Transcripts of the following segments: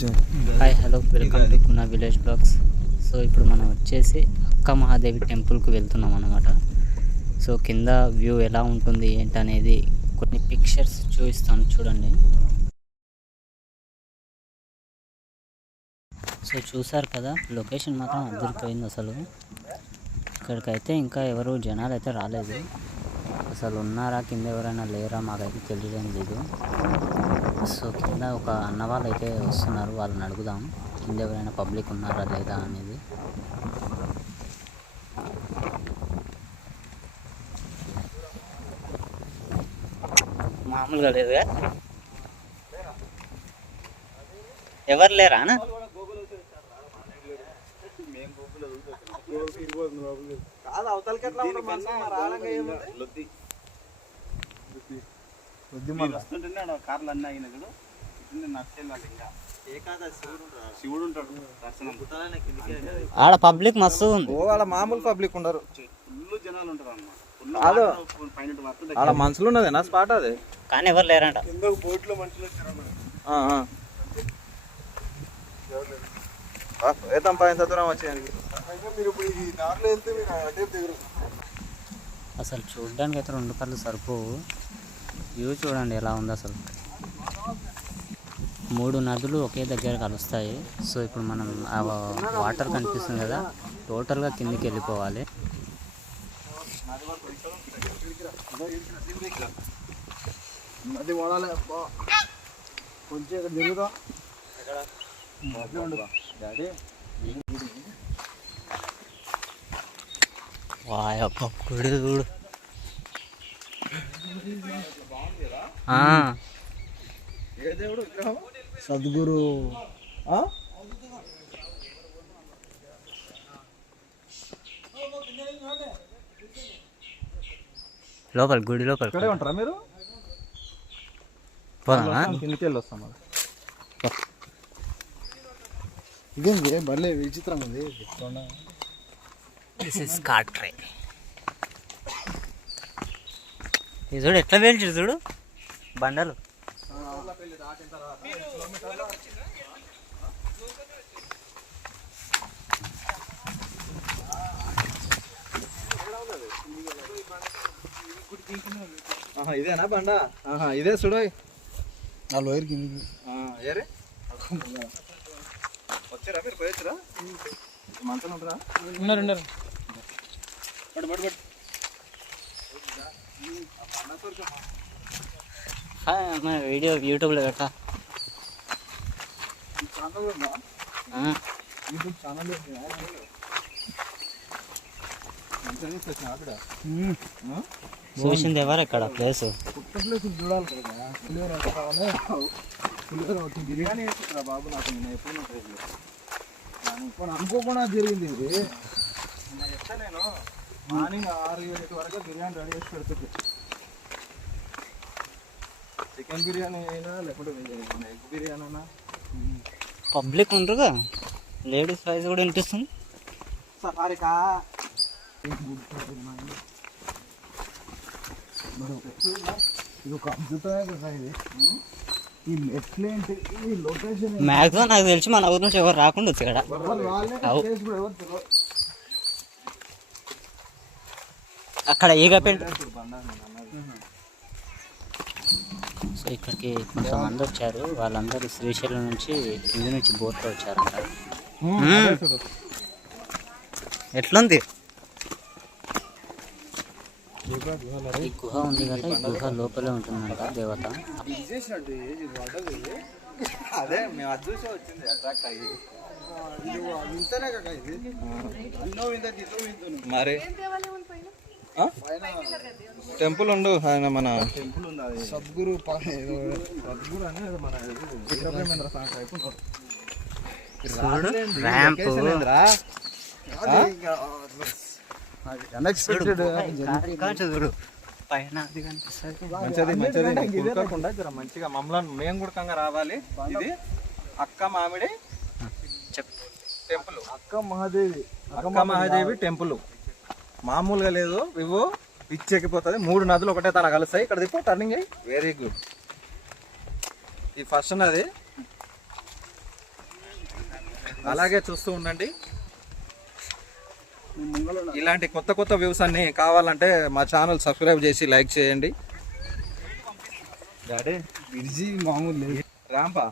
Hi hello welcome to Kuna village blogs so ఇప్పుడు మనం వచ్చేసి అక్క మహాదేవి టెంపుల్కి వెళ్తున్నాం అనమాట సో కింద వ్యూ ఎలా ఉంటుంది ఏంటనేది కొన్ని పిక్చర్స్ చూపిస్తాను చూడండి. సో చూసారు కదా లొకేషన్ మాత్రం అదిరిపోయింది అసలు. ఇక్కడికైతే ఇంకా ఎవరు జనాలు అయితే రాలేదు. అసలు ఉన్నారా కింద ఎవరైనా లేరా మాకైతే తెలియడం లేదు. సో కింద ఒక అన్న వాళ్ళు అయితే వస్తున్నారు. వాళ్ళని అడుగుదాం. కింద ఎవరైనా పబ్లిక్ ఉన్నారా లేదా అనేది. మామూలుగా లేదుగా ఎవరు లేరా అవతలకి ఎట్లా ఉంటాం మనసు మరి ఆడంగా ఏముంది మీరు వస్తుంటేనే ఆడ కార్లు అన్నీ ఆగినాయి చూడు శివుడు ఉంటాడు. దర్శనం. ఆడ పబ్లిక్ మస్తు ఉంది. ఓ వాళ్ళ మామూలు పబ్లిక్ ఉండరు. ఫుల్ జనాలు ఉంటారు అన్నమాట. పైన వాళ్ళ మనసులో ఉన్నదేనా స్పాట్ అది? కానీ ఎవరు లేరంట. ఆ, ఆ. ఆ, ఏతాం పా ఎంత దూరం వచ్చేయండి అసలు చూడడానికి అయితే రెండు కళ్ళు సరిపోవు. వ్యూ చూడండి ఎలా ఉంది అసలు. మూడు నదులు ఒకే దగ్గర కలుస్తాయి. సో ఇప్పుడు మనం ఆ వాటర్ కనిపిస్తుంది కదా టోటల్గా కిందికి వెళ్ళిపోవాలి. అది వాడాలి. కొంచెం ఇక్కడ తిరుగుదా డాడీ. వాయప్ప చూడు ఆ, ఏ దేవుడు విగ్రహం సద్గురు? లోపల గుడి లోపల ఇక్కడే ఉంటారా మీరు? పోదామా? కిందకి వెళ్ళి వస్తాం మరి ఇదేంది భలే విచిత్రం ఉంది. దిస్ ఇస్ కాట్రే చూడు ఎట్లా పేల్చాడు చూడు? బండలు. ఆహా, ఇదేనా బండ? ఆహా, ఇదే చూడు ఆ లోయర్ కింద. ఏరే? వచ్చారా మీరు? పోయొచ్చురా? మంచం ఉంటారా ఉన్నారు ఉన్నారు. పడు పడు పడు. వీడియో యూట్యూబ్లో పెట్టా. ఛానల్ యూట్యూబ్ ఛానల్ చూసింది ఎవరు ఇక్కడ ప్లేస్ ప్లేస్ చూడాలి కదా పులిహోర కావాలి పులిహోర ఒకటి బిర్యానీ వేసుకురా బాబు నాకు నేను ఎప్పుడు ట్రైన్లో ఇప్పుడు అనుకోకుండా జరిగింది ఇది నిన్న చెప్తా నేను. మార్నింగ్ ఆరు ఏడు వరకు బిర్యానీ రెడీ చేసి పెడుతుంది. చికెన్ బిర్యానీ అయినా లేకుంటే ఎగ్ బిర్యానీ అయినా. పబ్లిక్ ఉండరుగా? లేడీస్ వాయిస్ కూడా వినిపిస్తుంది. సఫారికా ఇది? ఒక అద్భుతమైన కదా ఇది. ఈ లొకేషన్ మ్యాక్సిమం నాకు తెలిసి మన ఊరు నుంచి ఎవరు రాకుండా వచ్చి ఇక్కడ. అక్కడ ఈగ పెంట ఇప్పుడు బండ నేను అన్నది. సో ఇక్కడికి కొంతమంది వచ్చారు. వాళ్ళందరూ శ్రీశైలం నుంచి కింది నుంచి బోట్లో వచ్చారంట. ఎట్లుంది? ఈ గుహ ఉంది కదా ఈ గుహ లోపలే ఉంటుందంట దేవత. అదే మేము అది చూసే వచ్చింది. అట్రాక్ట్ అయ్యి. మరి? టెంపుల్ ఉండు ఆయన మన సద్గురు సద్గురు అని మన స్వామి టైపు చూడు పైన అది మంచిది మంచిది జర మంచిగా మమ్మల్ని మేము కూడా కంగా రావాలి. ఇది అక్క మామిడి టెంపుల్. అక్క మహాదేవి. అక్క మహాదేవి టెంపుల్. మామూలుగా లేదు. ఇవ్వు. పిచ్చెక్కిపోతుంది మూడు నదులు ఒకటే తన కలుస్తాయి. ఇక్కడ తిప్పు. టర్నింగ్ అయ్యి. వెరీ గుడ్ ఈ ఫస్ట్ నది. అలాగే చూస్తూ ఉండండి. ఇలాంటి కొత్త కొత్త వ్యూస్ అన్ని కావాలంటే మా ఛానల్ సబ్స్క్రైబ్ చేసి లైక్ చేయండి. డాడీ బిర్జీ మామూలు రాంపా.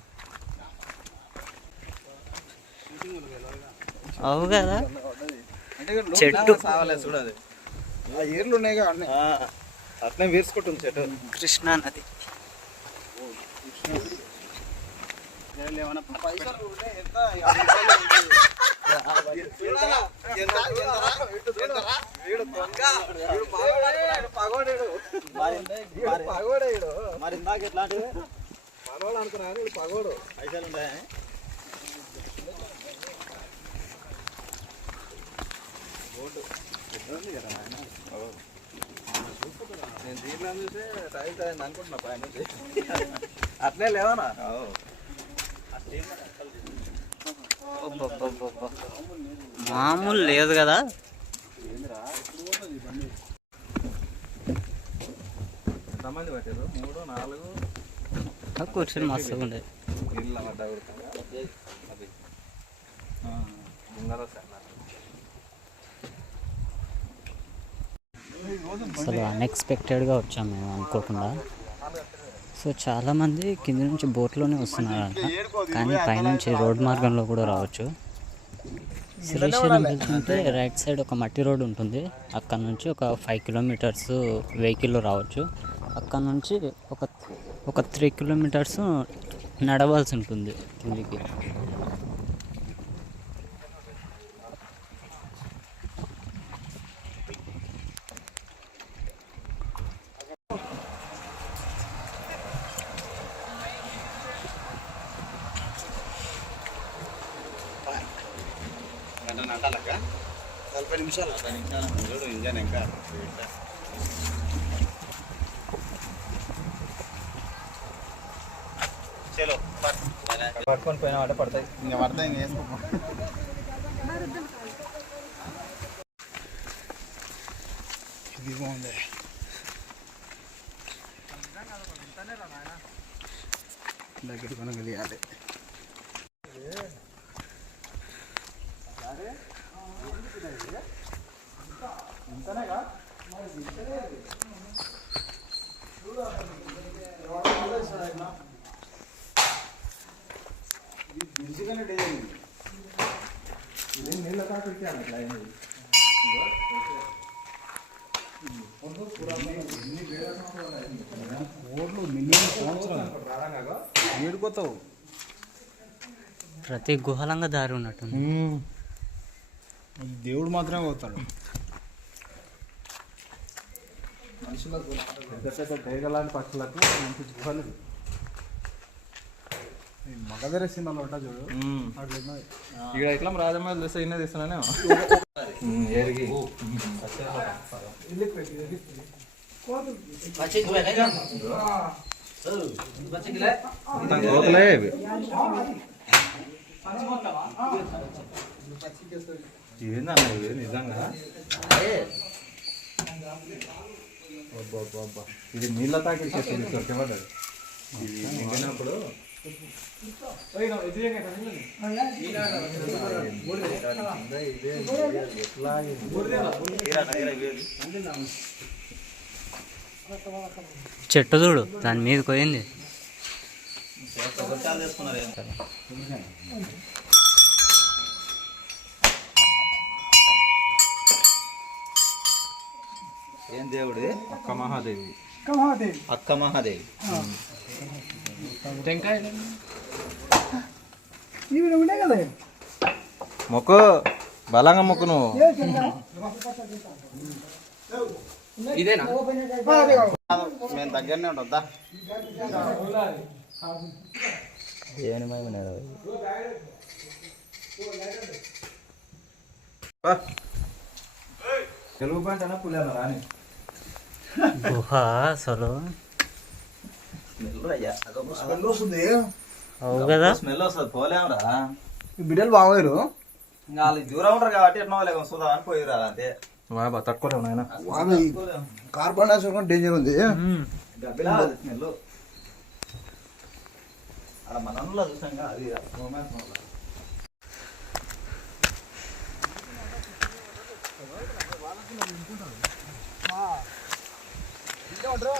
అవు కదా? చెట్టు. ఆ ఏర్లు ఉన్నాయి అన్నీ అట్లే వీర్చుకుంటుంది చెట్టు. కృష్ణా నది. మరి ఇందాక ఎట్లాంటివి పగోడు అనుకున్నాను పగోడు. పైసలు ఉంటాయా? నేను దీంట్లో చూసి టైం అయింది అనుకుంటున్నా పైన. అట్లే లేవనా. మామూలు లేదు కదా ఎంతమంది పట్టారు మూడు నాలుగు కూర్చొని మస్తుగా ఉండే అసలు అన్ఎక్స్పెక్టెడ్గా వచ్చాం మేము అనుకోకుండా. సో చాలామంది కింద నుంచి బోట్లోనే వస్తున్నారంట. కానీ పైనుంచి రోడ్ మార్గంలో కూడా రావచ్చు. శ్రీశైలం వెళ్తుంటే రైట్ సైడ్ ఒక మట్టి రోడ్ ఉంటుంది. అక్కడ నుంచి ఒక ఫైవ్ కిలోమీటర్స్ వెహికల్లో రావచ్చు. అక్కడ నుంచి ఒక ఒక త్రీ కిలోమీటర్స్ నడవాల్సి ఉంటుంది కిందికి. నలభై నిమిషాలు నలభై నిమిషాలు చూడు ఇంజన్ ఇంకా చలో పట్టుకొని పోయినా అంటే పడతాయి. ఇంకా పడతాయి ఇంకా వేసుకో. ఇది బాగుంది. దగ్గర నీళ్ళ అయింది ఓట్లు మిలియన్ సంవత్సరాలు ఏడుకోతావు ప్రతి గుహలంగా దారి ఉన్నట్టుంది. దేవుడు మాత్రమే పోతాడు. మనుషులకు ఎంతసేపు డేగలాంటి పక్షులకు మంచి గుహలు ఈ మగధర సినిమాలో ఉంటా చూడు. ఇక్కడ ఇట్లా రాజమౌళి చూస్తే ఇన్నే తీస్తున్నానే కోతలే ఇవి ఏందన్న నిజంగా. ఇది నీళ్ళ తాకేసేస్తుంది దొరికేవాడు ఇది నిండినప్పుడు చెట్టు చూడు దాని మీద పోయింది. ఏం దేవుడు? అక్క మహాదేవి. అక్క మహాదేవి. ఇవి ఉన్నాయి కదా? మొక్కు. బలంగా మొక్కు నువ్వు. మేము దగ్గరనే ఉంటుందా తెలుగు పంటనా పులేనా రాని గుహ అసలు. స్మెల్ వస్తుంది. అవు కదా. స్మెల్ వస్తుంది పోలేమరా. బిడ్డలు బాగోరు వాళ్ళు దూరం ఉంటారు కాబట్టి ఎట్లా లేక చూద్దాం అని పోయిరా అంతే. బాబా తక్కువలేవు నాయన. కార్బన్ డైఆక్సైడ్ కూడా డేంజర్ ఉంది. స్మెల్. అలా మనంలో చూసాం కదా అది రొమాన్స్ ഇല്ല കൊണ്ടുവരാ